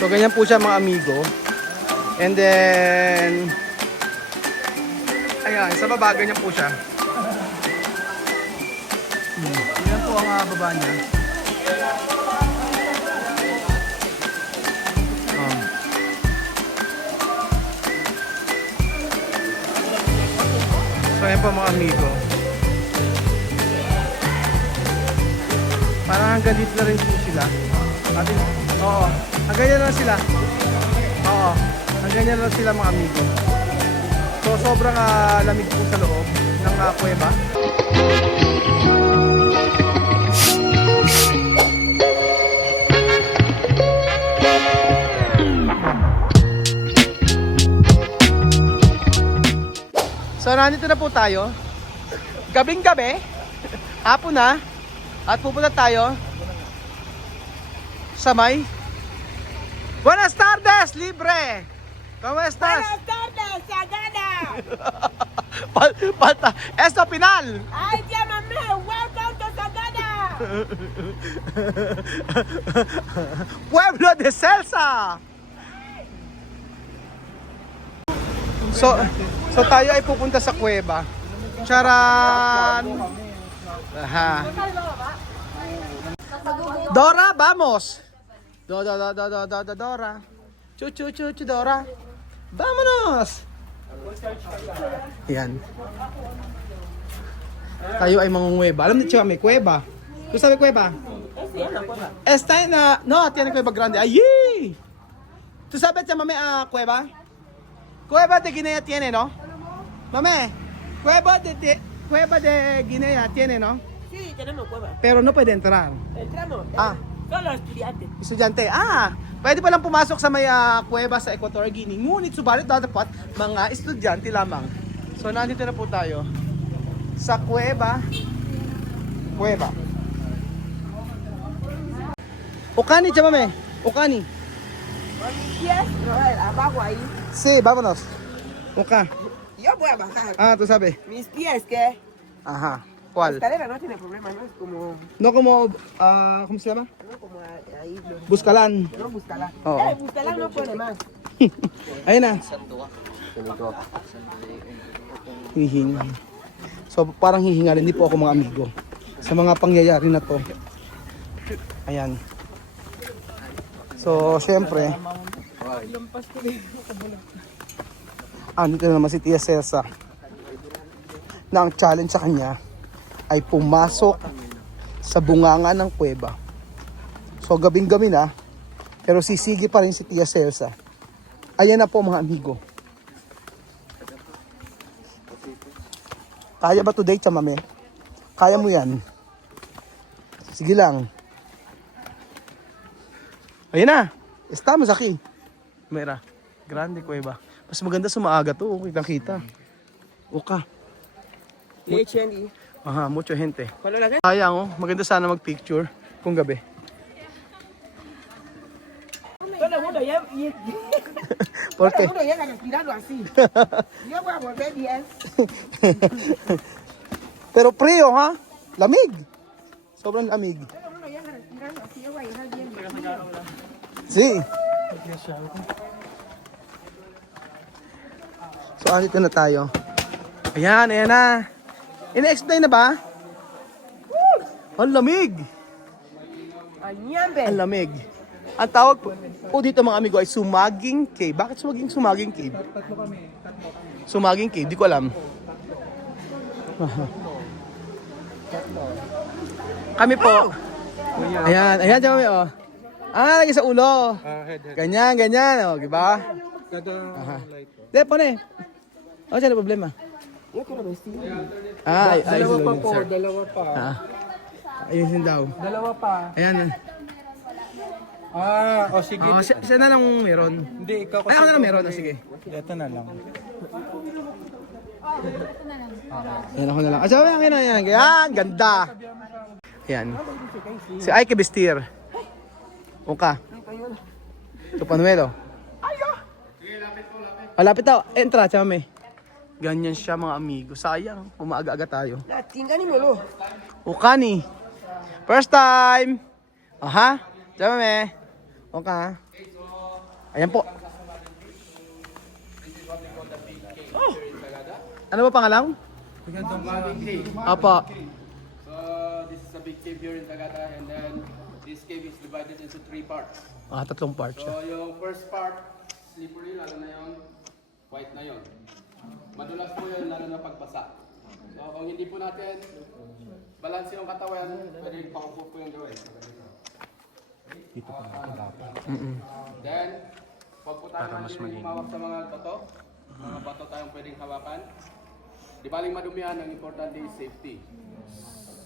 So ganyan po siya mga amigo. And then ayan, sa baba ganyan po siya. Yan po ang baba niya. So ayan po mga amigo. Parang hanggang dito na rin po sila. Oo, hanggang yan lang sila. Oo, hanggang yan lang sila mga amigo. So sobrang lamig po sa loob ng kuweba. So nandito na po tayo. Gabing-gabi, hapon na. At pupunta tayo sa may Buenas tardes, libre! ¿Cómo estás? Buenas tardes, Sagana! Esto final! Ay, llámame, welcome to Sagana! Pueblo de Celsa! So tayo ay pupunta sa kuweba. Charan! Aha. Dora, vamos! Dora. Chu, Dora. Vámonos! Yan. Tayo ay mangunguweba. Alam niyo may kuweba. ¿Tú sabes kuweba? Esta en no, tiene cueva grande. Allí. ¿Tú sabes mame cueva? Cueva de Guinea tiene, ¿no? Mame, cueva de Guinea tiene, ¿no? Sí, tenemos cueva. Pero no puede entrar. Entramos. Solo estudiantes. Estudyante. Pwede palang pumasok sa may kuweba sa Equatorial Guinea. Ngunit subalit dapat mga estudyante lamang. So nandito na po tayo sa kuweba. Okani, chamame. Okani. Con mis pies, no, abajo ahí. Sí, vámonos. Oka. Yo voy a bajar. Tú sabes. Mis pies, ¿qué? Ajá. ¿Cuál? La escalera no tiene problema, no es como... No como, ¿cómo se llama? No como ahí. Buscalan. No, búscala. Oo. Búscala no puede más. Ayun na. Hihinga. So parang hihinga rin, hindi po ako mga amigo. Sa mga pangyayari na to. Ayan. So, syempre. Dito na naman si Tia Celsa. Na ang challenge sa kanya ay pumasok sa bunganga ng kuweba. So, gabing-gabi na. Pero sisigi pa rin si Tia Celsa. Ayan na po mga amigo. Kaya ba today, chamame? Kaya mo yan. Sige lang. Ayan na. Estamos aquí. Mira. Grande kuweba. Mas maganda sumaaga to. Kitang-kita. Oka. Leche, Aha, mucho gente. ¿cuál es la gente? Sayang oh. Maganda sana mag-picture kung gabi. Todo el mundo ya... ¿Por Todo qué? el mundo llega respirando así. Yo voy a volver bien. Pero frío, ha? Lamig. Sobrang lamig. Todo el mundo llega respirando así. Yo voy a llegar bien. Sí. So, andito na tayo. Ayan na. Ina-explain na ba? Ang lamig. Añambe. Ang lamig. Ang tawag po dito mga amigo ay Sumaging Cave. Bakit Sumaging Cave? Sumaging Cave, di ko alam. Kami po. Ayan, dyan kami oh. Lagi sa ulo. Ganyan, oh, diba? Aha. De, pone. Siya na problema. Yo quiero vestir. Ayusin daw. Sir. Dalawa pa. Ayusin daw. Dalawa pa. Ayan. Sige. Siya na lang meron. Hindi, ikaw Ay, ako na lang meron. Sige. Ito na lang. Ayan, ako na lang. Sabi akin na yan. Ayan, ganda. Ayan. Si Ike Bestir. Uka. Ito Panuelo. Lapit daw. Entra, chame. Ganyan siya mga amigo. Sayang, umaaga-aga tayo. Tingnan mo lo. Ukani. First time. Aha. Chame. Uka. Ayan po. Oh. Ano ba pangalan? Apa. So this is a big cave here in Tagata, and then this cave is divided into 3 parts. Tatlong parts siya. So yung first part, slippery, lalo na yun, white na yun. Madulas po yun, lalo na pagbasa. So kung hindi po natin balance yung katawan, pwede paupo po yung gawin. Dito pa dapat. Then, pag po tayo natin humawak sa mga bato tayong pwedeng hawakan. Di baling madumihan, ang importante is safety.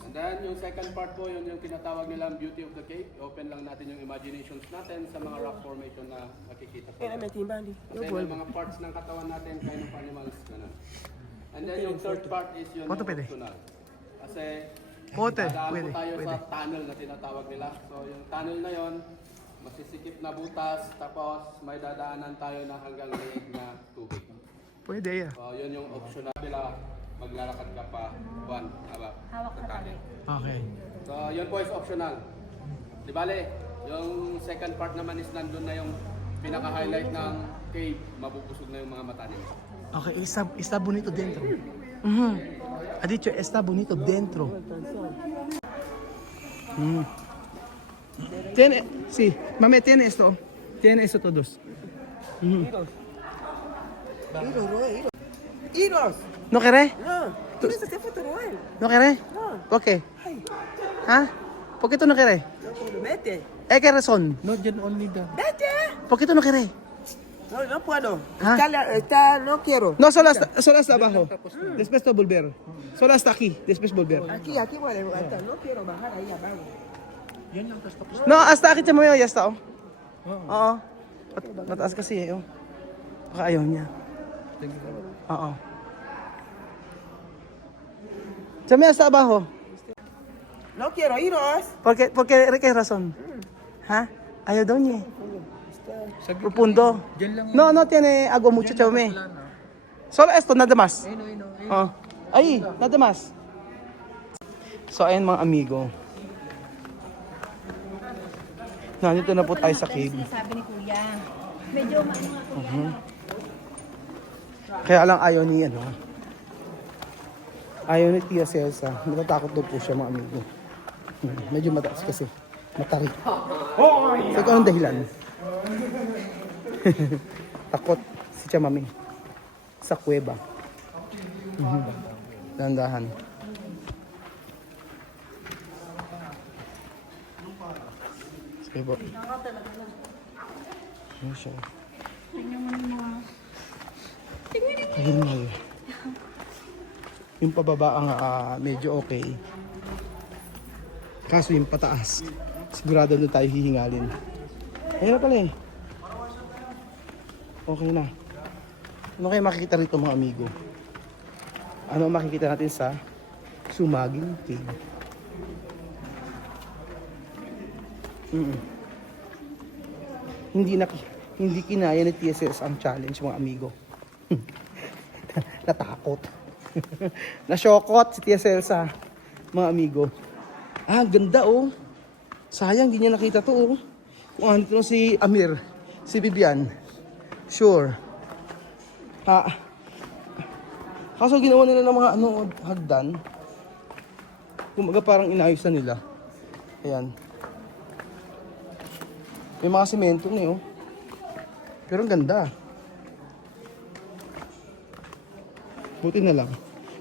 And then, yung second part po, yun yung tinatawag nilang beauty of the cave. Open lang natin yung imaginations natin sa mga rock formation na makikita po. Kaya may timbang di. Kasi may mga parts ng katawan natin, kind of animals, ganun. And then, yung third part is yun Kote yung pwede? optional. Kasi, Kote, dadaan pwede. po tayo Pwede. sa tunnel na tinatawag nila. So, yung tunnel na yon, masisikip na butas, tapos may dadaanan tayo na hanggang leeg na tubig. Pwede yan. So, yun yung optional nila. Maglalakad ka pa, hawak na tali. Okay. So, yun po is optional. Di bale, yung second part naman is nandun na yung pinaka-highlight ng cave. Mabubusog na yung mga mata nila. Okay, está bonito dentro. Ha dicho, está bonito dentro. Tiene, sí, mami, tiene esto. Tiene esto todos. Iros, Roel. Iros. ¿No querés? No. Iros se fue Roel. ¿No querés? No. ¿Por qué? Ay. ¿Ah? ¿Por qué tú no querés? No, vete. ¿Qué razón? Vete. ¿Por qué tú no querés? No, no puedo. Ah. No quiero. No, solo hasta abajo. Después to volver. Solo hasta aquí, después volver. Aquí vale. No quiero bajar ahí abajo. No, hasta aquí mami, ya está, oh. Oo. Mataas kasi eh, oh. Baka ayaw niya. Oo. Chame hasta abajo. No quiero iros. ¿Por qué razón? ¿Ha? Ayaw daw niya. Profundo. No, no tiene agua mucho, chame. Solo esto, nada más. Oh. Ahí, nada más. So, ayan mga amigo. Nandito na po tayo sa cave. Sabi ni Kuya. Medyo mga Kuya. Kaya lang ayaw ni ano. Ayaw ni Tia Celsa. Natatakot daw po siya mga amigo. Medyo mataas kasi. Matarik. So ito anong dahilan? Takot si Tia Mami. Sa kuweba. Dandahan. Sige po. Ano siya? Hingal. Yung pababa ang medyo okay. Kaso yung pataas, sigurado na tayo hihingalin. Ayun na pala eh. Okay na. Ano kayo makikita rito mga amigo? Ano ang makikita natin sa Sumaging Cave? Hindi kinaya ni TSS ang challenge mga amigo. Natakot. Nasyokot si Tia Celsa, mga amigo. Ganda oh. Sayang, di niya nakita to oh. Kung ano si Amir, si Vivian. Sure. Kaso ginawa nila ng mga hagdan. Kumaga parang inayos na nila. Ayan. May mga semento na oh. Pero ang ganda. Buti na lang.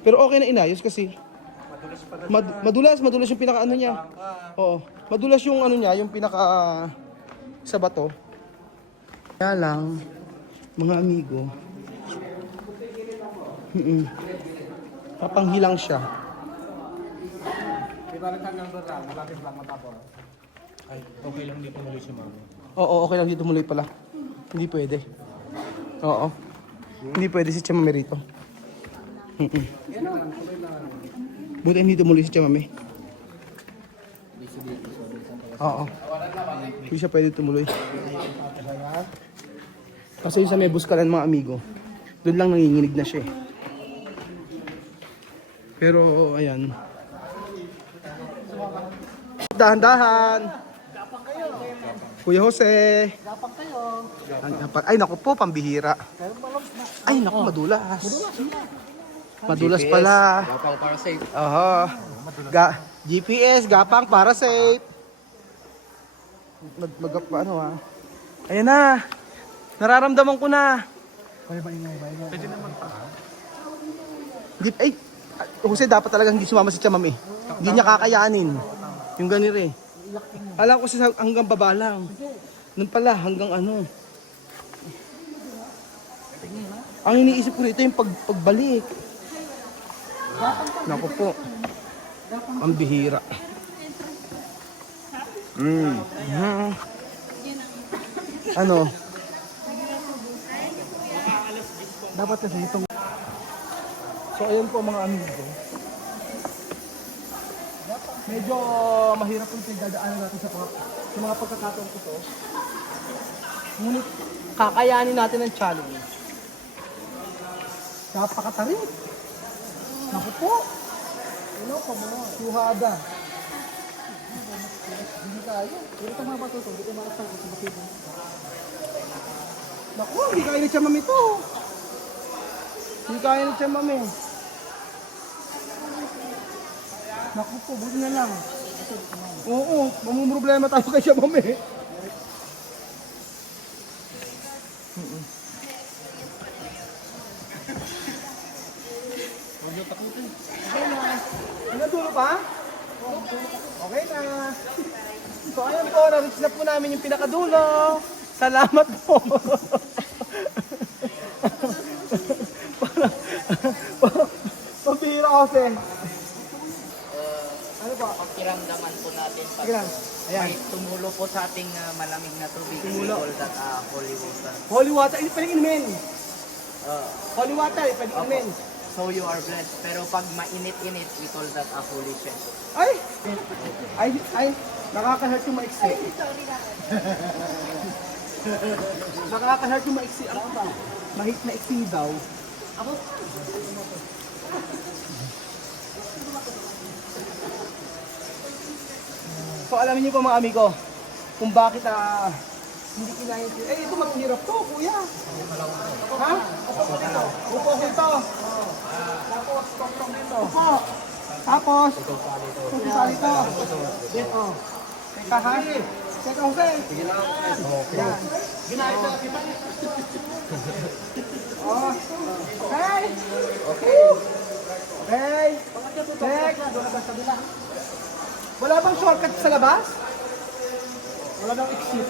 Pero okay na inayos kasi madulas yung pinaka ano niya. Oo. Madulas yung ano niya, yung pinaka sa bato. Kaya lang mga amigo. Papanghilang siya. Ay, okay lang dito muli si Mami. Oo, okay lang dito muli pala. Hindi pwede. Oo. Hindi pwede si Chamame rito. Buti hindi tumuloy si Chamame. Oo. Hindi siya pwede tumuloy. Kasi yung sa may buskalan mga amigo, doon lang nanginginig na siya eh. Pero ayan. Dahan-dahan. Kuya Jose. Gapang kayo. Ay, naku po, pambihira. Ay, naku, madulas. Madulas pala. Gapang para safe. Aha. GPS, gapang para safe. Ano ha? Ayan na. Nararamdaman ko na. Pwede naman pa. Ay, Jose, dapat talaga hindi sumama si Chamam eh. Hindi niya kakayanin. Yung ganito eh. Alam ko siya hanggang baba lang. Nun pala, hanggang ano. Ang iniisip ko rito yung pagbalik. Naku po. Ang bihira. Ano? Dapat kasi itong... So ayun po mga amigo. Medyo mahirap po yung dadaanan natin sa mga pagkakataon ko to. Ngunit kakayanin natin ang challenge. Napakatarik. Naku po. Ano pa mo? Suhada. Hindi kaya. Pero tama ba ito? Hindi ko makasal ko sa bakit. Naku, hindi kaya ni Chamam ito. Hindi kaya ni Chamam eh. Naku po, buti na lang. Oo, mamumroblema tayo kay Chamam eh. Okay na. Ano dulo pa? Okay na. So ayun po, na-reach na po namin yung pinakadulo. Salamat po. Pambihira kasi. Ano ba? Pakiramdaman po natin pag Sige lang. Ayan. may tumulo po sa ating malamig na tubig. We Tumulo. call that holy water. Holy water, hindi pwedeng inumin. Holy water, pwedeng inumin. So you are blessed. Pero pag mainit-init, we call that a holy shed. Ay, nakaka-hurt yung maiksi. Nakaka-hurt yung maiksi. Ano ba? Maiksi daw. So alam niyo po mga amigo, kung bakit hindi kinain ko. Eh ito maghirap to, kuya. Ha? Upo ko ito. Tapos tong dito. Upo. Tapos itong sali ito. Dito. Teka ha? Teka Jose. Sige lang. Yan. Ginait na kita. Oh. Okay. Okay. Okay. Check. Wala bang shortcut sa labas? Wala bang exit?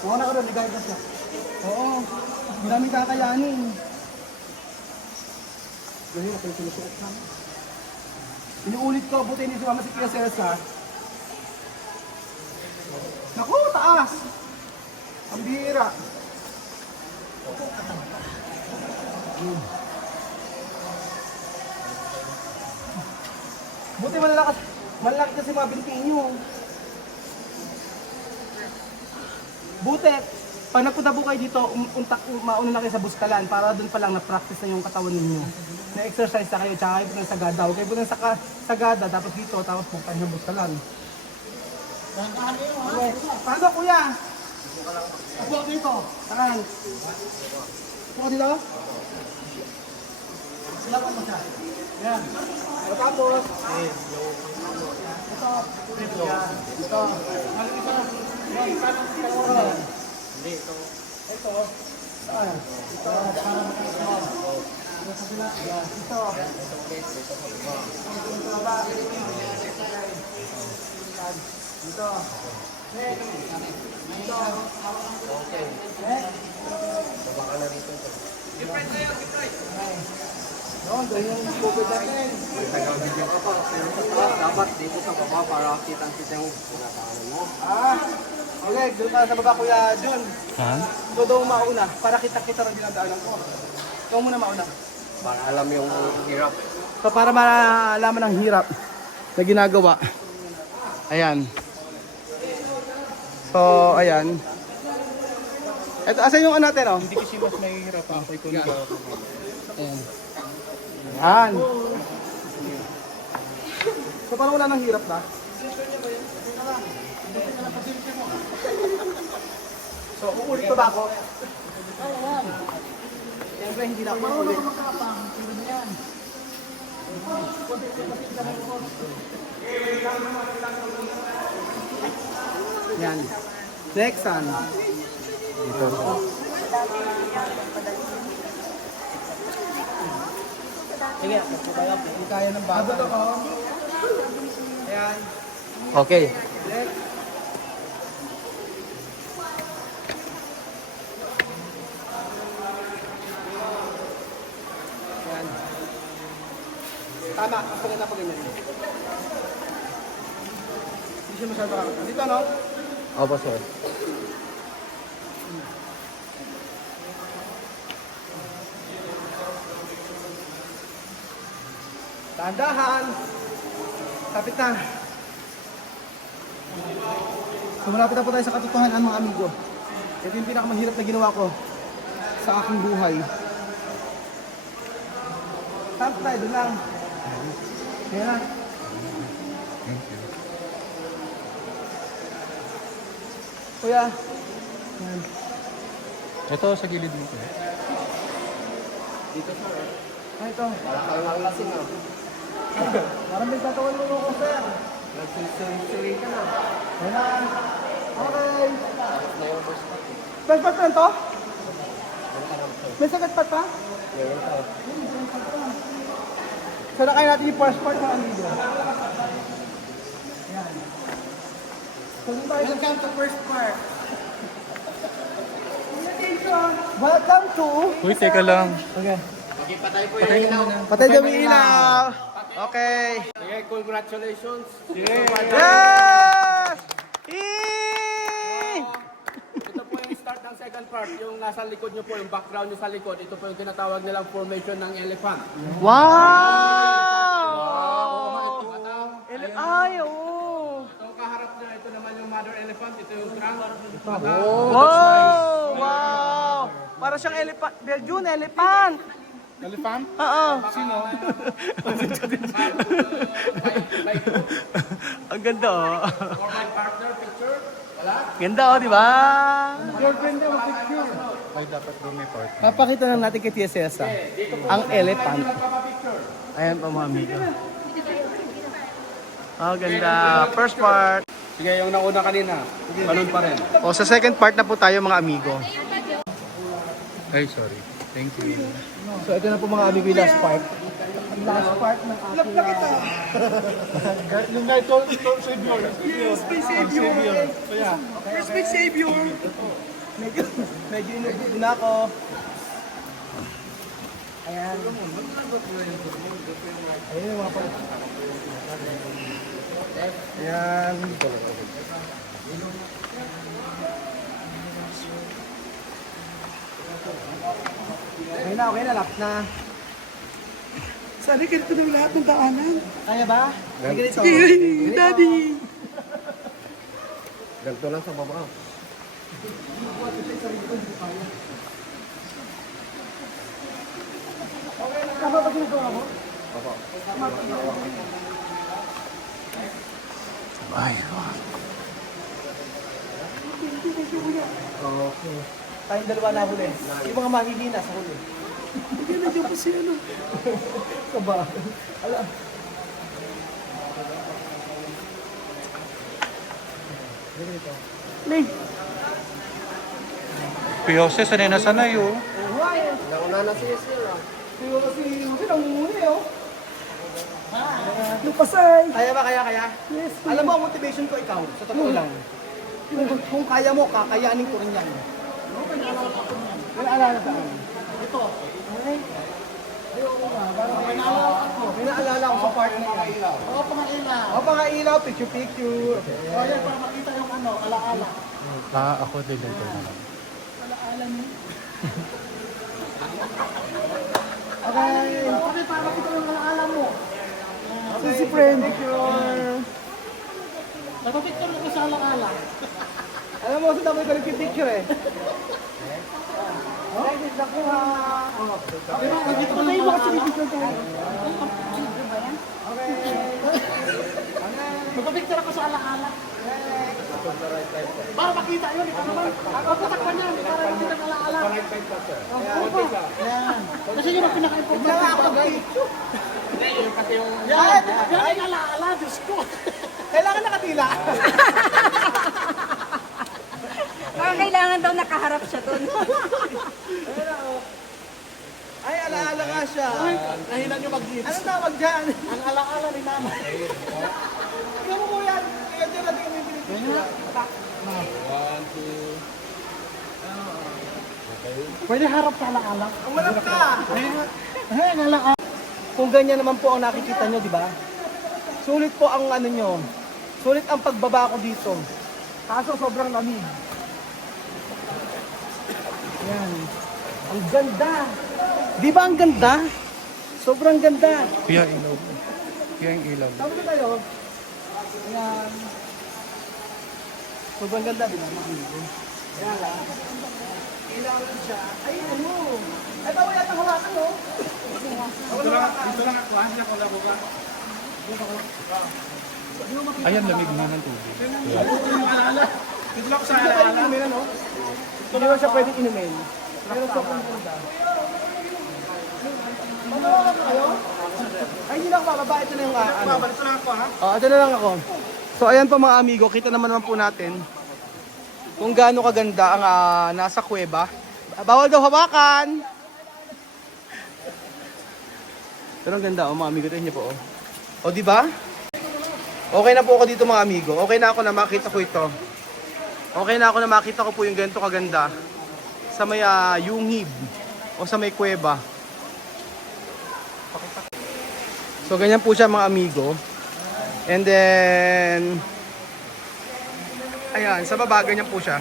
Huwag na ka doon, i-guide na siya. Oo, maraming kakayanin. Gawin na kayo sinusuot na. Inuulit ko, buti hindi sumama si Kuya Cesar. Naku, taas! Ang bihira. Buti malaki kasi mga binti nyo. Buti, pag napunta po kayo dito, mauna na kayo sa Buskalan para doon pa lang na-practice na yung katawan ninyo. Na-exercise na kayo, tsaka kayo po ng Sagada. Huwag kayo po ng Sagada, tapos dito, tapos punta nyo Buskalan. Okay. Paano kuya? Upo ako dito. Saan? Upo ako dito? Silapan mo siya. Yan. Tapos, ito. Hindi, ito. Ito. Saan? Ito. Dito. Okay. Baka na rito. Doon yung COVID natin. Nag-video ka pa. Pero sa taas, dapat dito sa baba para kitang-kita yung pinataanan mo. Okay, doon ka sa baba Kuya Jun. Ha? Ito daw mauna, para kita-kita rin dinadaanan ko. Ikaw muna mauna. Para alam yung hirap. So para malaman ang hirap na ginagawa. Ayan. So, ayan. Ito, asan yung ano natin, oh? Hindi kasi mas mahihirap ako kung ikaw. Ayan. Ayan. So, parang wala nang hirap na? Pupulito ba ako? Siyempre, hindi na ako mapulit. Yan. Next one. Dito. Sige, hindi kaya ng bata. Ayan. Okay. Next. Ayan. Tama, mas maganda pag ganyan. Hindi siya masyado kakata. Dito, no? Opo, sir. Dahan-dahan. Kapit na. So malapit na po tayo sa katotohanan mga amigo. Ito yung pinakamahirap na ginawa ko sa aking buhay. Tama tayo, doon lang. Ayan na. Kuya. Ayan. Ito sa gilid mo. Ito. Ang lasing ah. Parang may tatawan mo ko, sir. Nagsusuwi ka na. Ayan na. Okay. Na yung first part. First part lang to? Ang karang to. May second part pa? Ngayon to. So na kaya natin yung first part mga amigo. Ayan. So dun tayo. Welcome to first part. Welcome to... Uy, teka lang. Okay. Okay, patay po yung ilaw. Patay daw yung ilaw. Okay. Sige, congratulations. Yes! Yee! Ito po yung start ng second part. Yung nasa likod nyo po, yung background nyo sa likod. Ito po yung tinatawag nilang formation ng elephant. Wow! Ay, oo. Itong kaharap nyo, ito naman yung mother elephant. Ito yung trunk. Wow! Wow! Para siyang elephant. Belgian elephant. Elephant? Oo. Sino? Ang ganda oh. For my partner picture. Wala? Ganda oh, di ba? Ay, dapat doon may part. Papakita lang natin kay Tia Cesa ang elephant. Ayan po mga amigo. Oh, ganda. First part. Sige, yung nauna kanina. Ganun pa rin. O, sa second part na po tayo mga amigo. Ay, sorry. Thank you. So, ito na po mga amigo yung last part. Ang last part ng aking... Yung guy told Savior. Yes, may savior. Yes, may savior. Medyo inulit na ako. Ayan. Ayan yung mga pala. Ayan. Okay na, lap na. Sana ganito ng lahat ng daanan. Kaya ba? Ay, ganito. Daddy! Ganito lang sa baba. Tama ba ginagawa mo? Ay, Okay. Tayong dalawa na huli. Yung mga mahihina sa huli. Hindi na dyan pa si ano. Kaba. Alam. Ling. Piyose, sanay na sanay oh. Nauna na si Cecil ah. Pero kasi ang muna oh. Yung pasay. Kaya ba? Kaya? Yes. Alam mo, ang motivation ko ikaw, sa totoo lang. Kung kaya mo, kakayanin ko rin yan. May naalala saan? Ito. Okay. May naalala ako sa part na yan. Oo, pangailaw. Oo, pangailaw. Picture. Okay. O yan, para makita yung ano, alaala. Ako din ito. Okay. Okay, para makita yung alaala mo. Okay, si friend. Picture. Napapicture ko sa alaala. Alam mo, sa dami ko nagpipicture eh. Okay, ganda ko ha. Okay, dito ko na yung mga sinipicture tayo. Magpapicture ako sa alaala. Para makita yun, ikaw naman. Ako tatakpan yan, para makita ng alaala. Yan. Kasi yun ang pinaka-importante. Yan, yan ang alaala, Diyos ko. Kailangan nakatila. Parang kailangan daw nakaharap siya doon. Ay, alaala nga siya. Nahilan nyo mag-hits. Anong tawag dyan? Ang alaala ni Mama. Tingnan mo mo yan. Kaya dyan natin kami pinipicture. Pwede harap sa alaala. Ang malap ka. Ay, ang alaala. Kung ganyan naman po ang nakikita nyo, di ba? Sulit po ang ano nyo. Sulit ang pagbaba ko dito. Kaso sobrang lamig. Yan. Ang ganda. Di ba ang ganda? Sobrang ganda. Kuya, ilaw. Kuya, yung ilaw. Tama ba tayo? Ayan. Sobrang ganda, di ba? Makinig. Ayan lang. Kailangan siya. Ay, ano? Ay, bawal yata hawakan, no? Dito lang ako, hindi ako labuka. Ayan, lamig na ng tubig. Dito lang ako sa alaala. Hindi pwedeng inumin, ano? Hindi mo siya pwedeng inumin. Pero sobrang ganda. Manawagan ko kayo? Ay, hindi na ako bababa. Ito na yung ano. Ito lang ako, ha? Oo, ito na lang ako. So, ayan po mga amigo. Kita naman po natin kung gaano kaganda ang nasa kuweba. Bawal daw hawakan! Pero ang ganda, mga amigo. Tingnan niyo po, O, di ba? Okay na po ako dito, mga amigo. Okay na ako na makita ko ito. Okay na ako na makita ko po yung ganito kaganda sa may Yunghib o sa may kuweba. So ganyan po siya, mga amigo. And then ayan, sa baba ganyan po siya.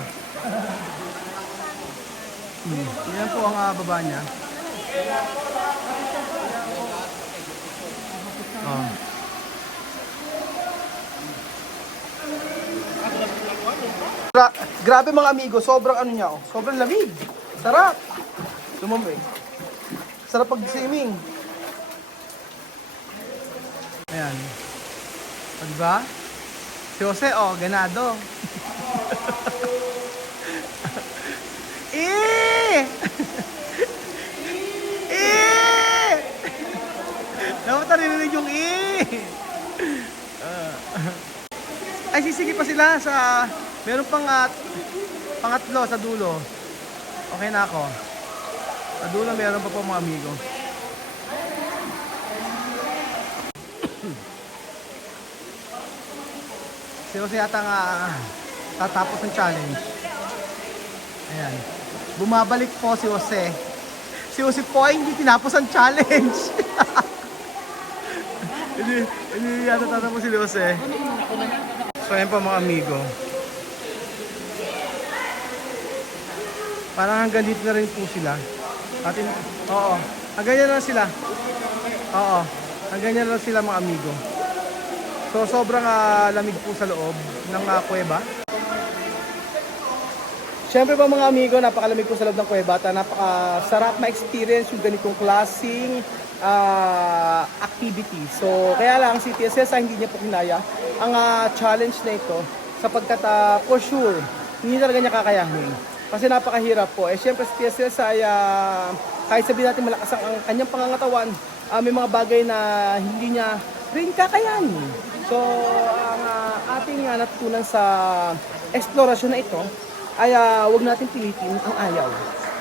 Ganyan po ang baba niya. Oh. Grabe mga amigo, sobrang ano niya, sobrang lamig. Sarap. Lumambay. Sarap pag-swimming. Ayan. O, diba? Si Jose, ganado. Dapat narinig yung Ay, sisigi pa sila sa... Meron pang pangatlo sa dulo. Okay na ako. Sa dulo meron pa po, mga amigo. Si Jose yata nga tatapos ng challenge. Ayan. Bumabalik po si Jose. Si Jose po ay hindi tinapos ang challenge. Hindi yata tatapos si Jose. So ayan po, mga amigo. Parang hanggang dito na rin po sila. Oo. Hanggang yan na sila. Oo. Hanggang yan na sila, mga amigo. So sobrang lamig po sa loob ng kuweba. Siyempre po, mga amigo, napakalamig po sa loob ng kuweba at napakasarap ma-experience yung ganitong klaseng activity. So kaya lang si TSS hindi niya po kinaya ang challenge na ito sapagkat for sure hindi talaga niya kakayanin. Kasi napakahirap po. Siyempre si TSS ay kahit sabihin natin malakas ang kanyang pangangatawan, may mga bagay na hindi niya rin kakayanin. So, ang ating natutunan sa eksplorasyon na ito ay huwag natin pilitin ang ayaw.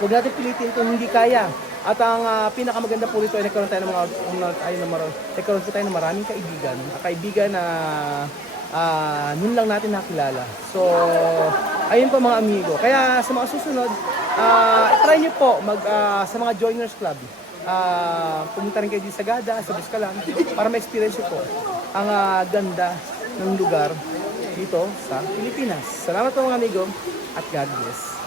Huwag natin pilitin kung hindi kaya. At ang pinakamaganda po rito ay nagkaroon tayo ng maraming kaibigan. Kaibigan na nun lang natin nakilala. So, ayun po, mga amigo. Kaya sa mga susunod, try nyo po sa mga joiners club. Pumunta rin kayo dito sa Gada, sa Buscalan, para ma-experience po ang ganda ng lugar dito sa Pilipinas. Salamat po, mga amigo, at God bless.